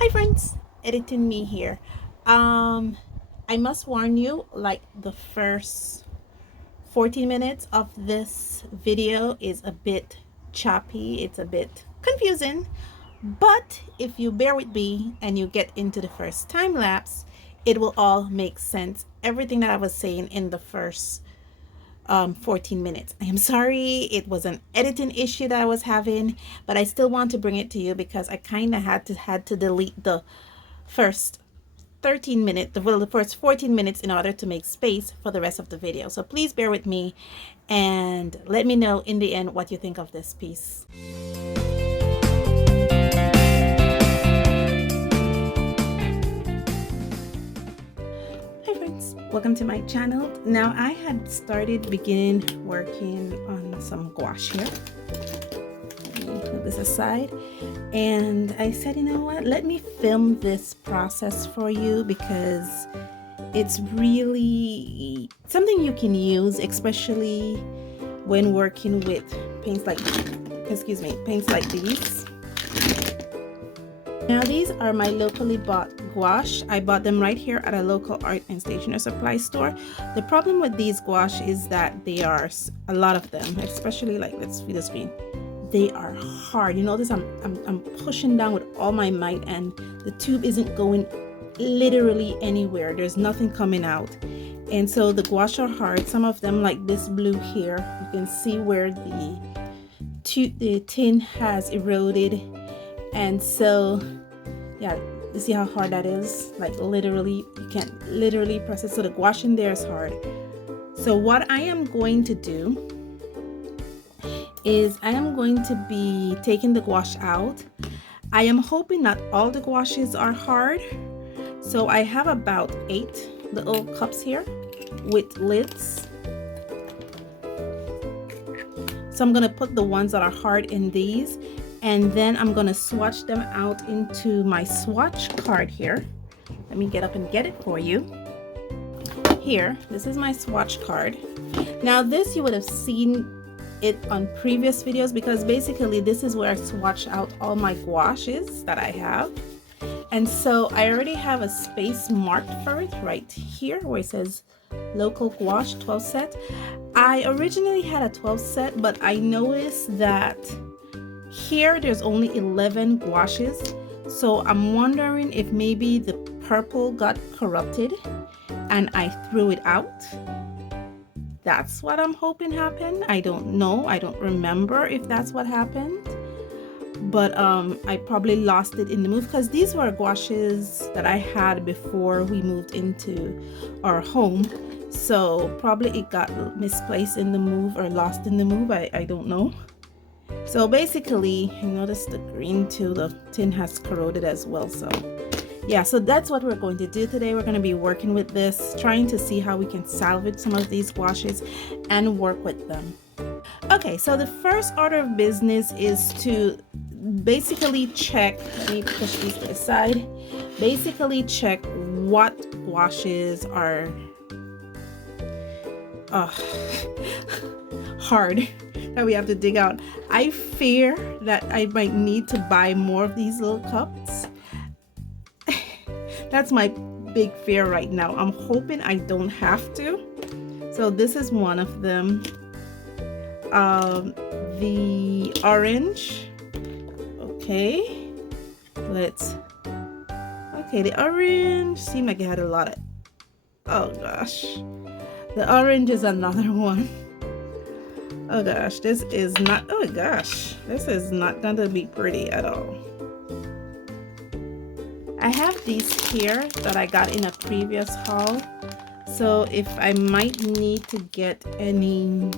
Hi friends, editing me here. I must warn you, like the first 14 minutes of this video is a bit choppy, it's a bit confusing, but if you bear with me and you get into the first time lapse, it will all make sense. Everything that I was saying in the first 14 minutes. I am sorry, it was an editing issue that I was having, but I still want to bring it to you because I kind of had to delete the first 13 minutes, well, the first 14 minutes in order to make space for the rest of the video. So please bear with me and let me know in the end what you think of this piece. Hi friends, welcome to my channel. Now I had beginning working on some gouache here. Let me put this aside, and I said, you know what, let me film this process for you because it's really something you can use, especially when working with paints like these. Now these are my locally bought gouache. I bought them right here at a local art and stationery supply store. The problem with these gouache is that they are, a lot of them, especially like, let's see the screen, they are hard. You notice I'm pushing down with all my might and the tube isn't going literally anywhere. There's nothing coming out, and so the gouache are hard. Some of them, like this blue here, you can see where the tin has eroded, and so yeah, you see how hard that is. Like literally, you can't literally press it. So the gouache in there is hard. So what I am going to do is I am going to be taking the gouache out. I am hoping not all the gouaches are hard. So I have about 8 little cups here with lids. So I'm gonna put the ones that are hard in these, and then I'm gonna swatch them out into my swatch card here. Let me get up and get it for you. Here, this is my swatch card. Now this, you would have seen it on previous videos, because basically this is where I swatch out all my gouaches that I have. And so I already have a space marked for it right here where it says local gouache 12 set. I originally had a 12 set, but I noticed that here there's only 11 gouaches. So I'm wondering if maybe the purple got corrupted and I threw it out. That's what I'm hoping happened. I don't know. I don't remember if that's what happened. But I probably lost it in the move, because these were gouaches that I had before we moved into our home. So probably it got misplaced in the move or lost in the move. I don't know. So basically, you notice the green too, the tin has corroded as well. So yeah, so that's what we're going to do today. We're going to be working with this, trying to see how we can salvage some of these gouaches and work with them. Okay, so the first order of business is to basically check, let me push these to the side, basically check what gouaches are hard that we have to dig out. I fear that I might need to buy more of these little cups. That's my big fear right now. I'm hoping I don't have to. So this is one of them. The orange. Okay, the orange seemed like it had a lot of, oh gosh, the orange is another one. Oh gosh, this is not, oh gosh, this is not gonna be pretty at all. I have these here that I got in a previous haul, so if I might need to get any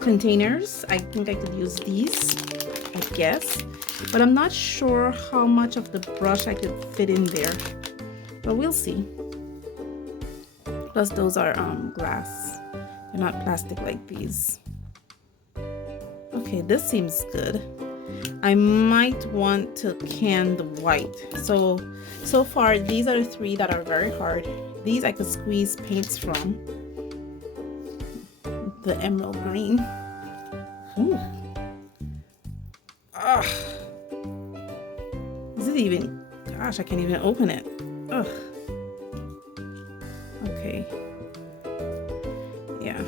containers, I think I could use these, I guess, but I'm not sure how much of the brush I could fit in there, but we'll see. Plus those are glass, they're not plastic like these. Okay, this seems good. I might want to can the white. So far these are the 3 that are very hard. These I could squeeze paints from. The emerald green. Ooh. Ugh. This is even, gosh, I can't even open it. Ugh. Okay. Yeah.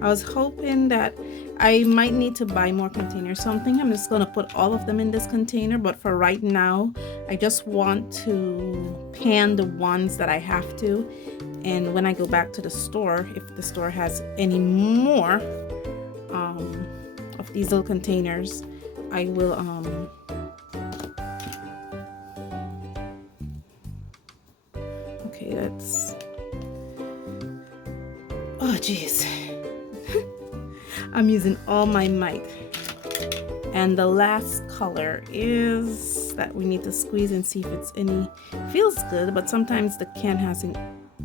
I was hoping that I might need to buy more containers, so I think I'm just going to put all of them in this container, but for right now I just want to pan the ones that I have to, and when I go back to the store, if the store has any more of these little containers, I will okay, that's, oh geez. I'm using all my might. And the last color is that we need to squeeze and see if it's any, feels good, but sometimes the can hasn't,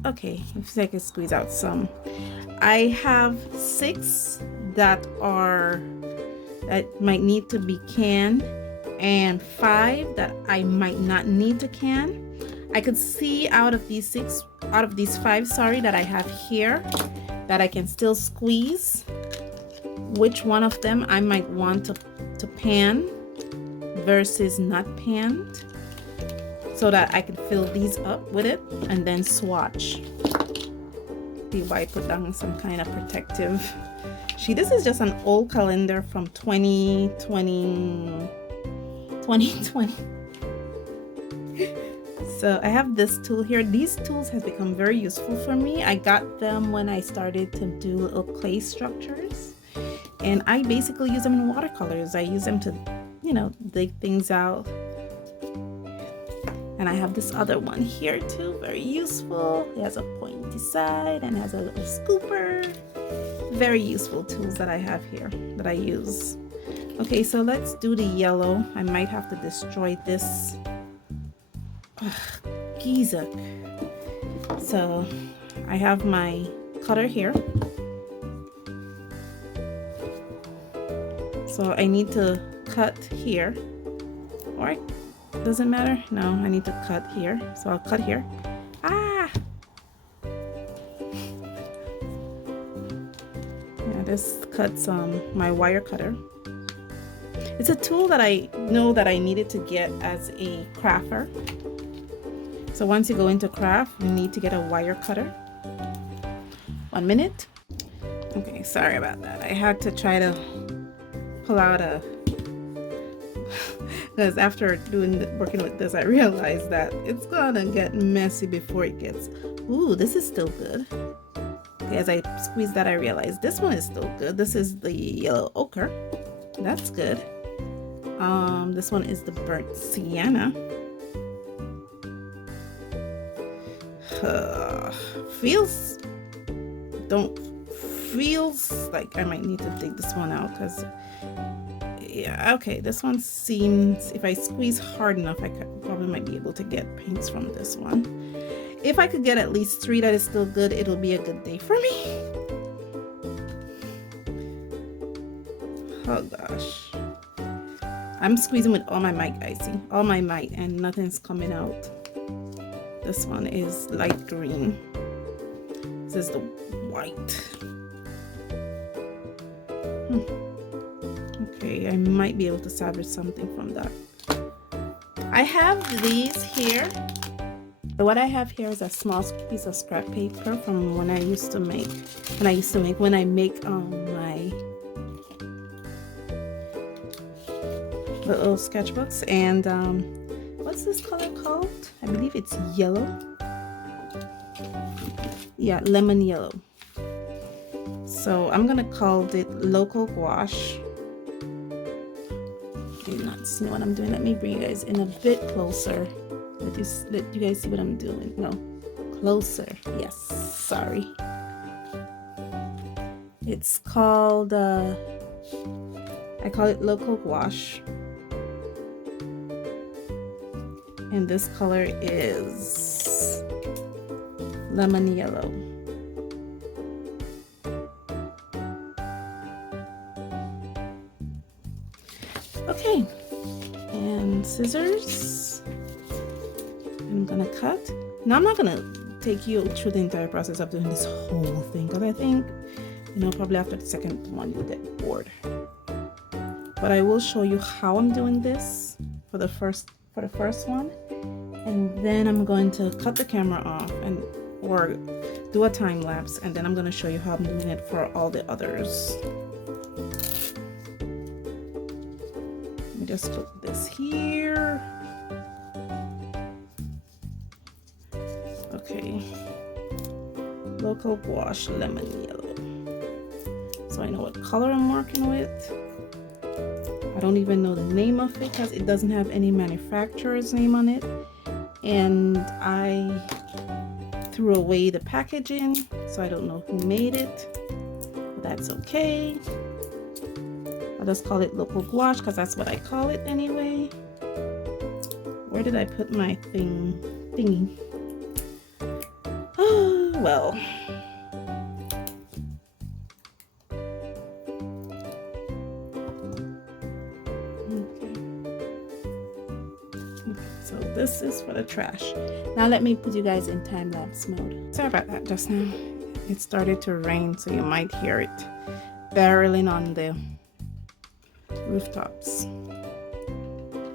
okay, if I can squeeze out some. I have 6 that might need to be canned, and 5 that I might not need to can. I could see out of these 5, sorry, that I have here, that I can still squeeze, which one of them I might want to pan versus not panned, so that I can fill these up with it and then swatch. See if I put down some kind of protective sheet. This is just an old calendar from 2020. So I have this tool here. These tools have become very useful for me. I got them when I started to do little clay structures, and I basically use them in watercolors. I use them to, you know, dig things out. And I have this other one here too, very useful. It has a pointy side and has a little scooper. Very useful tools that I have here that I use. Okay, so let's do the yellow. I might have to destroy this. Giza. So I have my cutter here. So I need to cut here. Or doesn't matter. No, I need to cut here. So I'll cut here. Ah! Yeah, this cuts my wire cutter. It's a tool that I know that I needed to get as a crafter. So once you go into craft, you need to get a wire cutter. 1 minute. Okay, sorry about that. I had to try to pull out a, because after working with this, I realized that it's gonna get messy before it gets, ooh, this is still good. Okay, as I squeeze that, I realized this one is still good. This is the yellow ochre. That's good. This one is the burnt sienna. Feels like I might need to dig this one out, because yeah, okay, this one seems, if I squeeze hard enough, I probably might be able to get paints from this one. If I could get at least 3 that is still good, it'll be a good day for me. Oh gosh, I'm squeezing with all my might, guys. See, all my might, and nothing's coming out. This one is light green. This is the white. Okay, I might be able to salvage something from that. I have these here. What I have here is a small piece of scrap paper from when I used to make. When I make my little sketchbooks. And what's this color called? I believe it's yellow. Yeah, lemon yellow. So I'm gonna call it local gouache. Do not see what I'm doing. Let me bring you guys in a bit closer. Let you guys see what I'm doing. No, closer. Yes, sorry. It's called I call it local gouache. And this color is lemon yellow. Okay, and scissors. I'm gonna cut. Now I'm not gonna take you through the entire process of doing this whole thing, because I think, you know, probably after the second one you'll get bored. But I will show you how I'm doing this for the first for the first one, and then I'm going to cut the camera off or do a time lapse, and then I'm going to show you how I'm doing it for all the others. Let me just put this here. Okay, local gouache lemon yellow, so I know what color I'm working with. I don't even know the name of it because it doesn't have any manufacturer's name on it, and I threw away the packaging, so I don't know who made it, but that's okay. I'll just call it local gouache because that's what I call it anyway. Where did I put my thingy? Oh, well. So this is for the trash. Now let me put you guys in time-lapse mode. Sorry about that just now. It started to rain, so you might hear it barreling on the rooftops.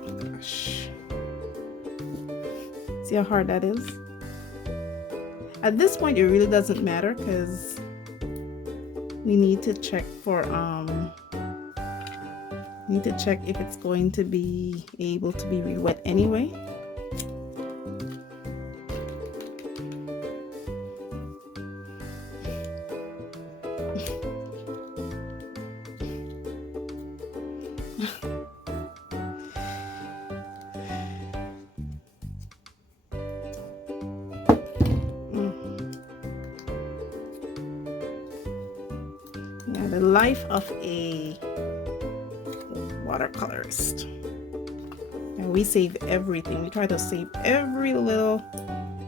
Oh gosh. See how hard that is? At this point, it really doesn't matter because we need to check for need to check if it's going to be able to be re-wet anyway. Yeah, the life of a watercolorist. And we save everything. We try to save every little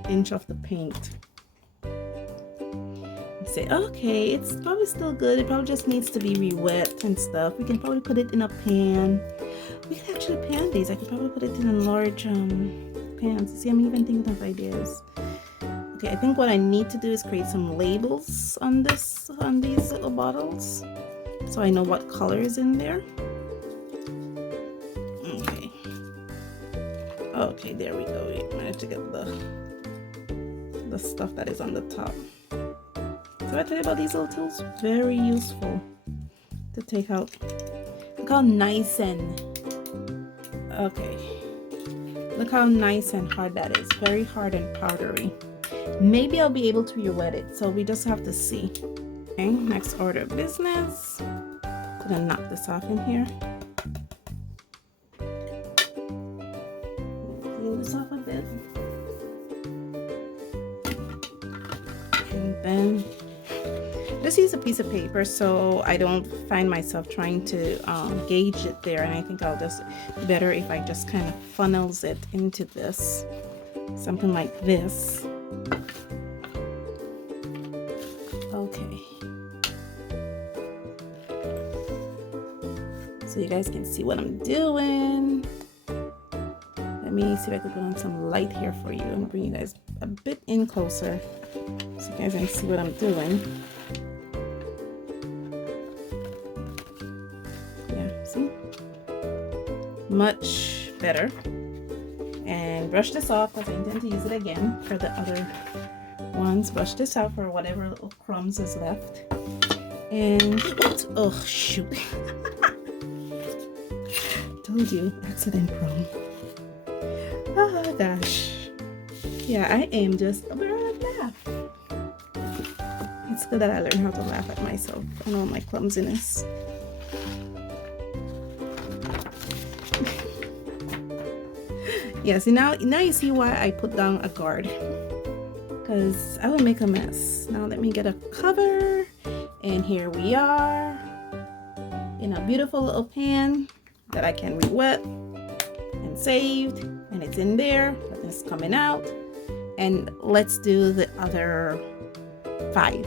inch of the paint. We say, okay, it's probably still good. It probably just needs to be re-wet and stuff. We can probably put it in a pan. We can actually pan these. I could probably put it in a large pans. See, I'm even thinking of ideas. Okay, I think what I need to do is create some labels on these little bottles, so I know what color is in there. Okay, there we go. We managed to get the stuff that is on the top. So I tell you about these little tools, very useful to take out. Look how nice and look how nice and hard that is. Very hard and powdery. Maybe I'll be able to re-wet it, so we just have to see. Okay, next order of business. I'm gonna knock this off in here. Clean this off a bit. And then just use a piece of paper so I don't find myself trying to gauge it there, and I think I'll just better if I just kind of funnels it into this, something like this. Okay, so you guys can see what I'm doing. Let me see if I can put on some light here for you and bring you guys a bit in closer so you guys can see what I'm doing. Yeah, see? Much better. And brush this off because I intend to use it again for the other ones. Brush this out for whatever little crumbs is left. And oh shoot. Told you, accident prone. Oh gosh. Yeah, I am just a bird of laugh. It's good that I learned how to laugh at myself and all my clumsiness. Yeah, see now you see why I put down a guard, because I will make a mess. Now let me get a cover, and here we are in a beautiful little pan that I can re-wet and saved, and it's in there, but it's coming out. And let's do the other 5.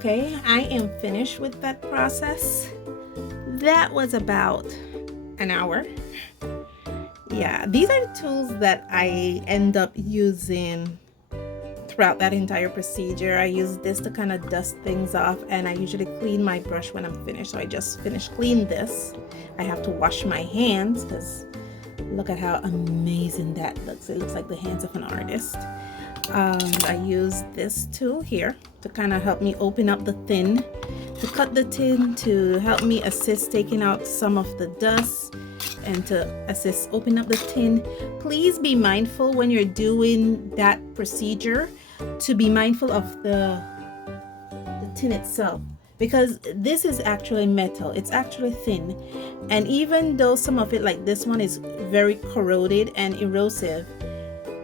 Okay, I am finished with that process. That was about an hour. Yeah, these are the tools that I end up using throughout that entire procedure. I use this to kind of dust things off, and I usually clean my brush when I'm finished. So I just finished cleaning this. I have to wash my hands because look at how amazing that looks. It looks like the hands of an artist. I use this tool here to kind of help me open up the tin, to cut the tin, to help me assist taking out some of the dust and to assist open up the tin. Please be mindful when you're doing that procedure to be mindful of the tin itself, because this is actually metal. It's actually thin, and even though some of it, like this one, is very corroded and erosive,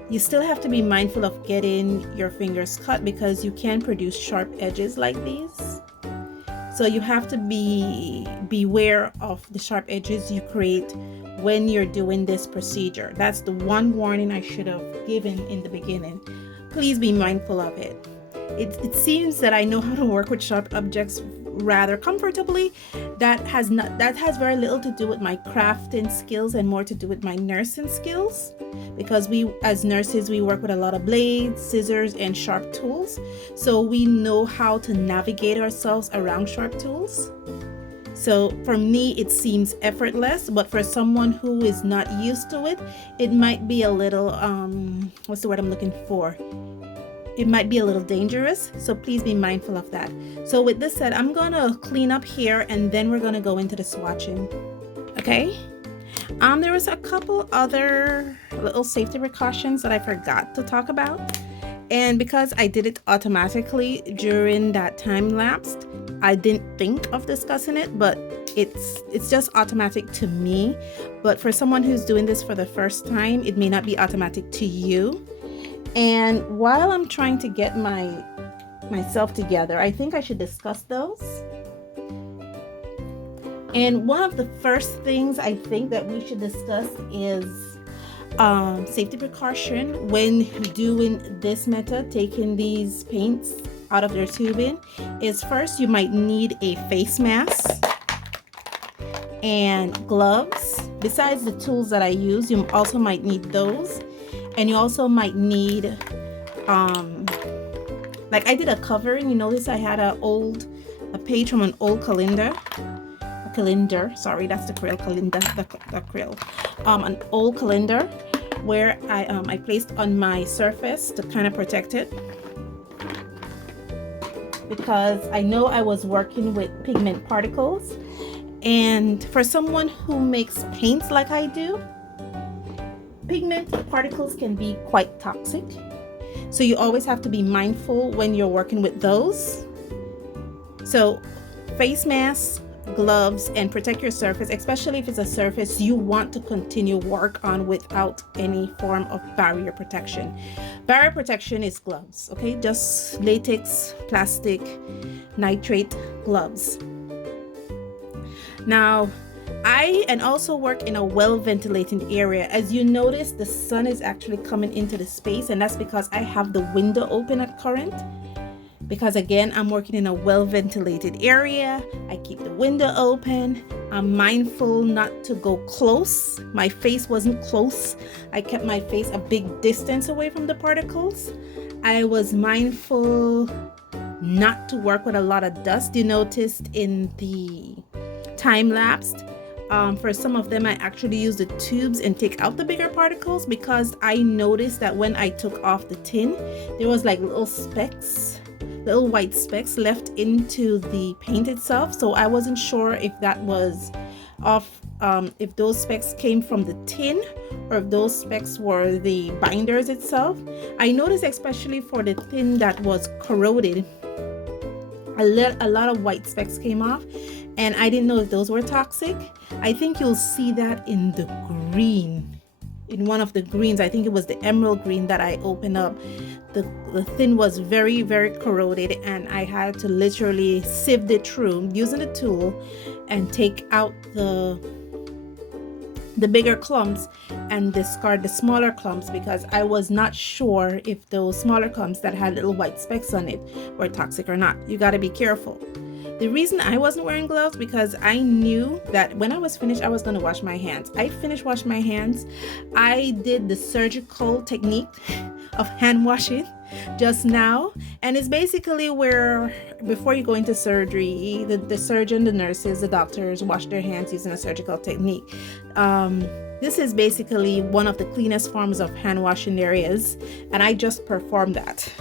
you still have to be mindful of getting your fingers cut because you can produce sharp edges like these. So you have to beware of the sharp edges you create when you're doing this procedure. That's the one warning I should have given in the beginning. Please be mindful of it. It seems that I know how to work with sharp objects rather comfortably. That has very little to do with my crafting skills and more to do with my nursing skills, because we as nurses, we work with a lot of blades, scissors, and sharp tools, so we know how to navigate ourselves around sharp tools. So for me, it seems effortless, but for someone who is not used to it, it might be a little what's the word I'm looking for? It might be a little dangerous, so please be mindful of that. So with this said, I'm gonna clean up here and then we're gonna go into the swatching. Okay, there was a couple other little safety precautions that I forgot to talk about, and because I did it automatically during that time lapse, I didn't think of discussing it, but it's just automatic to me. But for someone who's doing this for the first time, it may not be automatic to you. And while I'm trying to get myself together, I think I should discuss those. And one of the first things I think that we should discuss is safety precaution when doing this method, taking these paints out of their tubing, is first you might need a face mask and gloves. Besides the tools that I use, you also might need those. And you also might need, like I did a covering. You notice I had a page from an old calendar. Sorry, that's the Krill calendar. The Krill. An old calendar where I placed on my surface to kind of protect it, because I know I was working with pigment particles, and for someone who makes paints like I do, pigment particles can be quite toxic, so you always have to be mindful when you're working with those. So face masks, gloves, and protect your surface, especially if it's a surface you want to continue work on without any form of barrier protection. Barrier protection is gloves, okay? Just latex, plastic, nitrate gloves. Now, I also work in a well-ventilated area. As you notice, the sun is actually coming into the space, and that's because I have the window open at current. Because again, I'm working in a well-ventilated area. I keep the window open. I'm mindful not to go close. My face wasn't close. I kept my face a big distance away from the particles. I was mindful not to work with a lot of dust. You noticed in the time lapse, for some of them, I actually use the tubes and take out the bigger particles, because I noticed that when I took off the tin, there was like little specks, little white specks left into the paint itself. So I wasn't sure if that was off, if those specks came from the tin or if those specks were the binders itself. I noticed, especially for the tin that was corroded, a lot of white specks came off, and I didn't know if those were toxic. I think you'll see that in the green, in one of the greens. I think it was the emerald green that I opened up. The tin was very, very corroded, and I had to literally sieve it through using a tool and take out the the bigger clumps and discard the smaller clumps, because I was not sure if those smaller clumps that had little white specks on it were toxic or not. You got to be careful. The reason I wasn't wearing gloves, because I knew that when I was finished, I was going to wash my hands. I finished washing my hands. I did the surgical technique of hand washing just now, and it's basically where before you go into surgery, the surgeon, the nurses, the doctors wash their hands using a surgical technique. This is basically one of the cleanest forms of hand washing there is, and I just performed that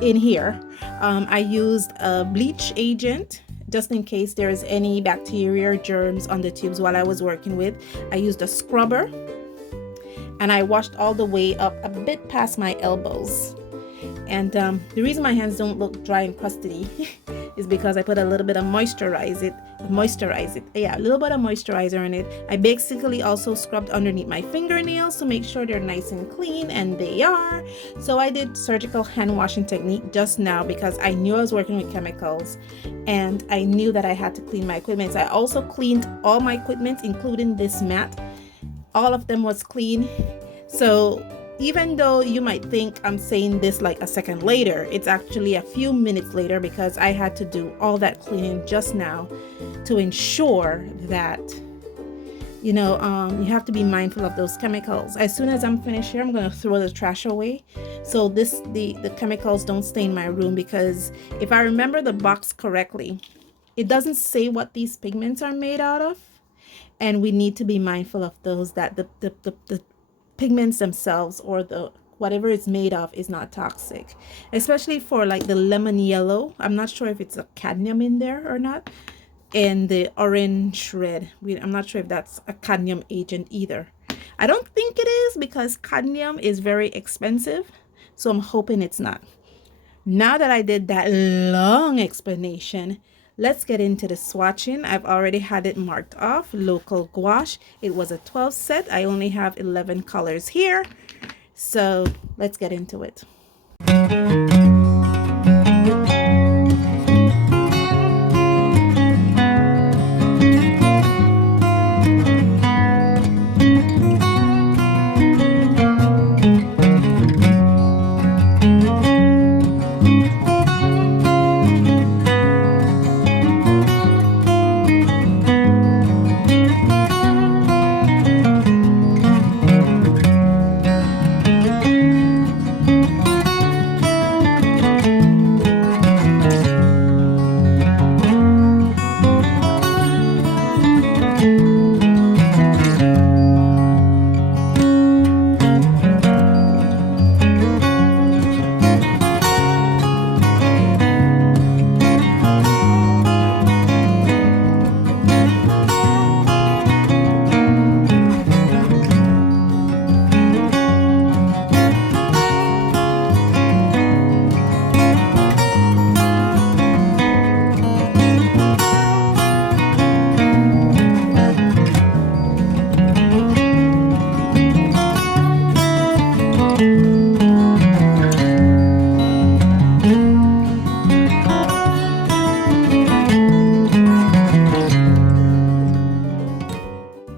in here. I used a bleach agent just in case there's any bacteria or germs on the tubes while I was working with. I used a scrubber, and I washed all the way up a bit past my elbows. And the reason my hands don't look dry and crusty is because I put a little bit of moisturize it. Yeah, a little bit of moisturizer in it. I basically also scrubbed underneath my fingernails to make sure they're nice and clean, and they are. So I did surgical hand washing technique just now because I knew I was working with chemicals, and I knew that I had to clean my equipment. So I also cleaned all my equipment, including this mat. All of them was clean. So even though you might think I'm saying this like a second later, it's actually a few minutes later, because I had to do all that cleaning just now to ensure that, you have to be mindful of those chemicals. As soon as I'm finished here, I'm going to throw the trash away so the chemicals don't stain my room, because if I remember the box correctly, it doesn't say what these pigments are made out of, and we need to be mindful of those, that the pigments themselves or the whatever it's made of is not toxic, especially for like the lemon yellow. I'm not sure if it's a cadmium in there or not, and the orange red, I'm not sure if that's a cadmium agent either. I don't think it is, because cadmium is very expensive, so I'm hoping it's not. Now that I did that long explanation, let's get into the swatching. I've already had it marked off, local gouache. It was a 12 set. I only have 11 colors here. So let's get into it.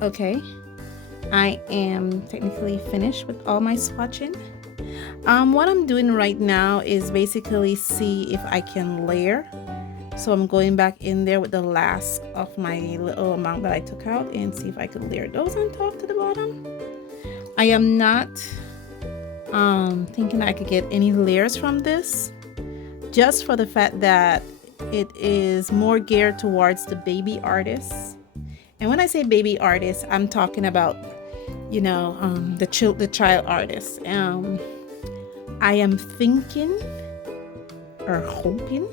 Okay, I am technically finished with all my swatching. What I'm doing right now is basically see if I can layer. So I'm going back in there with the last of my little amount that I took out and see if I could layer those on top to the bottom. I am not thinking I could get any layers from this, just for the fact that it is more geared towards the baby artists. And when I say baby artists, I'm talking about, the child artists. I am thinking or hoping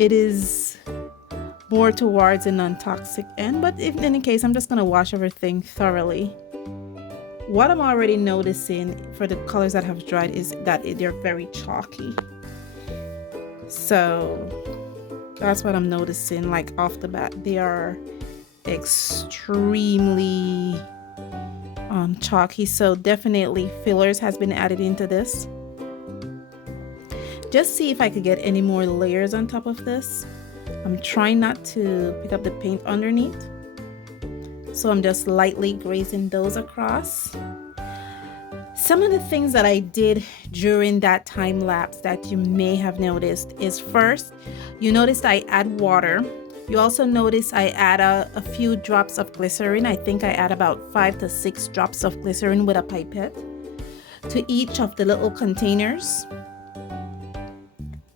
it is more towards a non-toxic end, but in any case, I'm just going to wash everything thoroughly. What I'm already noticing for the colors that have dried is that they're very chalky. So that's what I'm noticing, like off the bat. They are extremely chalky, so definitely fillers has been added into this. Just see if I could get any more layers on top of this. I'm trying not to pick up the paint underneath. So I'm just lightly grazing those across. Some of the things that I did during that time lapse that you may have noticed is, first, you noticed I add water. You also notice I add a few drops of glycerin. I think I add about 5 to 6 drops of glycerin with a pipette to each of the little containers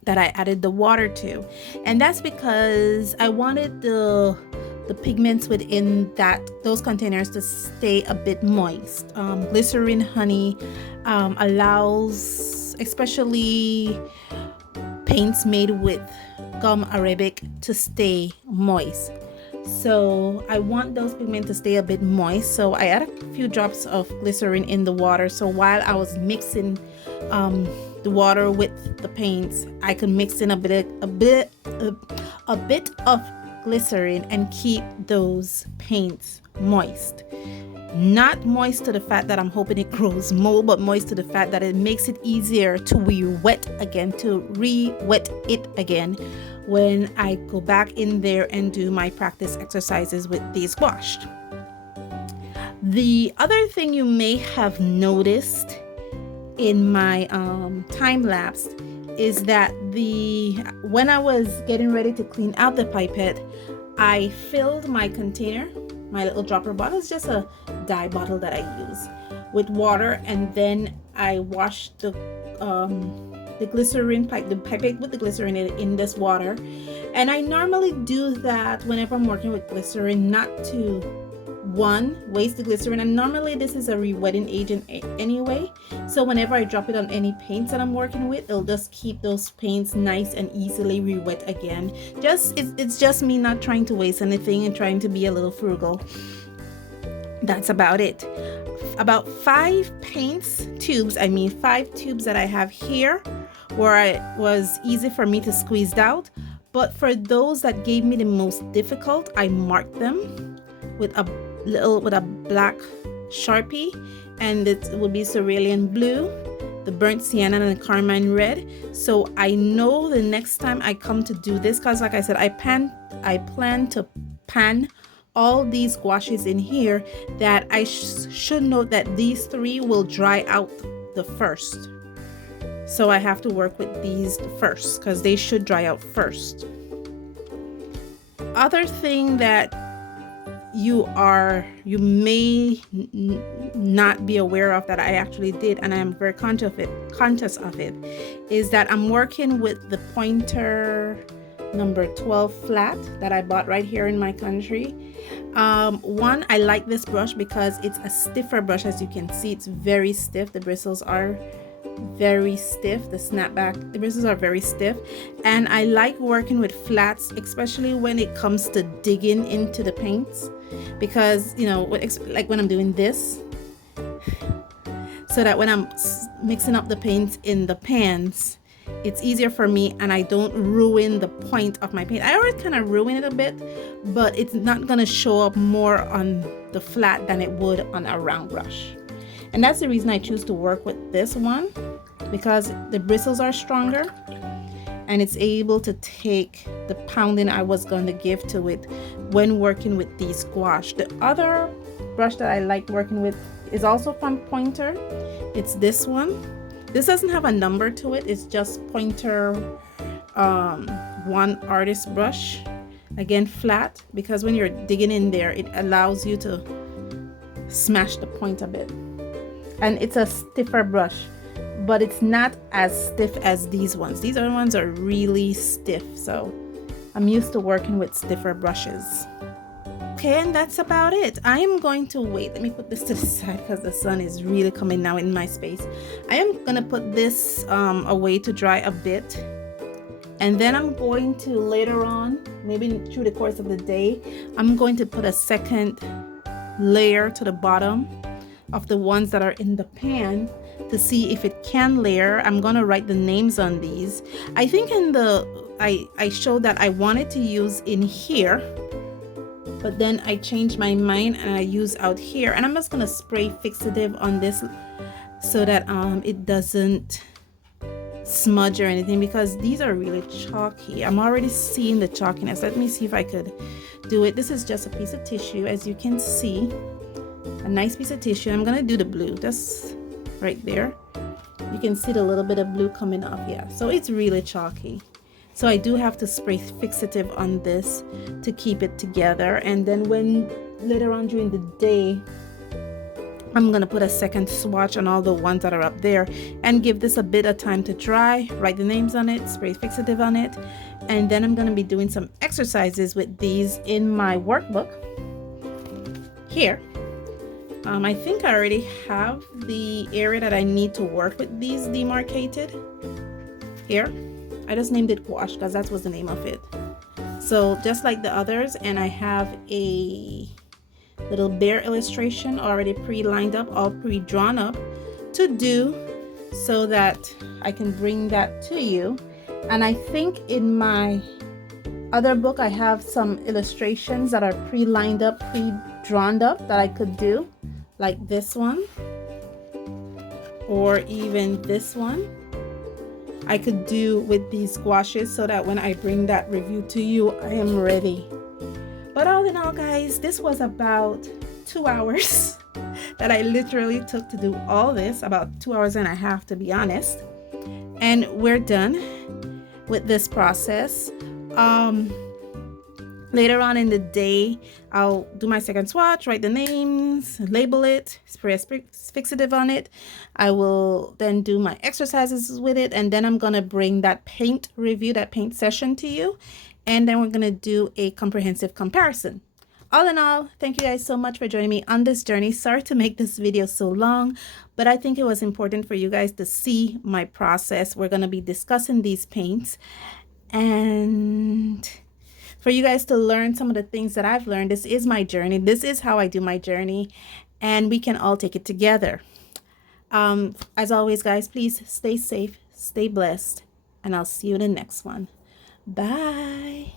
that I added the water to. And that's because I wanted the pigments within those containers to stay a bit moist. Glycerin honey allows especially paints made with gum arabic to stay moist. So I want those pigments to stay a bit moist, so I add a few drops of glycerin in the water, so while I was mixing the water with the paints, I could mix in a bit of glycerin and keep those paints moist. Not moist to the fact that I'm hoping it grows mold, but moist to the fact that it makes it easier to re-wet it again when I go back in there and do my practice exercises with these gouache. The other thing you may have noticed in my time lapse is that when I was getting ready to clean out the pipette, I filled my container, my little dropper bottle, it's just a dye bottle that I use, with water, and then I washed the glycerin the pipette with the glycerin in this water. And I normally do that whenever I'm working with glycerin, not to waste the glycerin, and normally this is a re-wetting agent anyway, so whenever I drop it on any paints that I'm working with, it'll just keep those paints nice and easily re-wet again. It's just me not trying to waste anything and trying to be a little frugal. That's about it. About 5 tubes that I have here where it was easy for me to squeeze out, but for those that gave me the most difficult, I marked them with a black Sharpie, and it would be cerulean blue, the burnt sienna, and the carmine red. So I know the next time I come to do this, because like I said, I plan to pan all these gouaches in here, that I should note that these 3 will dry out the first. So I have to work with these first because they should dry out first. Other thing that you may not be aware of that I actually did, and I am very conscious of it, is that I'm working with the pointer number 12 flat that I bought right here in my country. One, I like this brush because it's a stiffer brush. As you can see, it's very stiff. The bristles are very stiff. The bristles are very stiff, and I like working with flats, especially when it comes to digging into the paints, because like when I'm doing this, so that when I'm mixing up the paints in the pans, it's easier for me and I don't ruin the point of my paint. I already kind of ruin it a bit, but it's not gonna show up more on the flat than it would on a round brush. And that's the reason I choose to work with this one, because the bristles are stronger and it's able to take the pounding I was going to give to it when working with these gouache. The other brush that I like working with is also from Pointer. It's this one. This doesn't have a number to it. It's just Pointer one artist brush. Again, flat, because when you're digging in there, it allows you to smash the point a bit. And it's a stiffer brush, but it's not as stiff as these ones. These other ones are really stiff, so I'm used to working with stiffer brushes. Okay, and that's about it. I am going to wait. Let me put this to the side because the sun is really coming now in my space. I am gonna put this away to dry a bit, and then I'm going to later on, maybe through the course of the day, I'm going to put a second layer to the bottom of the ones that are in the pan to see if it can layer. I'm gonna write the names on these. I think in I showed that I wanted to use in here, but then I changed my mind and I use out here, and I'm just gonna spray fixative on this so that it doesn't smudge or anything because these are really chalky. I'm already seeing the chalkiness. Let me see if I could do it. This is just a piece of tissue, as you can see, a nice piece of tissue. I'm gonna do the blue, just right there. You can see the little bit of blue coming off. Yeah, so it's really chalky. So I do have to spray fixative on this to keep it together, and then when later on during the day I'm gonna put a second swatch on all the ones that are up there and give this a bit of time to dry, write the names on it, spray fixative on it, and then I'm gonna be doing some exercises with these in my workbook here. I think I already have the area that I need to work with these demarcated here. I just named it Gouache because that was the name of it. So just like the others, and I have a little bear illustration already pre-lined up, all pre-drawn up to do, so that I can bring that to you. And I think in my other book I have some illustrations that are pre-lined up, pre-drawn up that I could do, like this one or even this one. I could do with these gouaches so that when I bring that review to you, I am ready. But all in all, guys, this was about 2 hours that I literally took to do all this, about 2 hours and a half to be honest. And we're done with this process. Later on in the day, I'll do my second swatch, write the names, label it, spray fixative on it. I will then do my exercises with it, and then I'm gonna bring that paint review, that paint session to you, and then we're gonna do a comprehensive comparison. All in all, thank you guys so much for joining me on this journey. Sorry to make this video so long, but I think it was important for you guys to see my process. We're gonna be discussing these paints, and for you guys to learn some of the things that I've learned. This is my journey. This is how I do my journey, and we can all take it together. As always, guys, please stay safe, stay blessed, and I'll see you in the next one. Bye.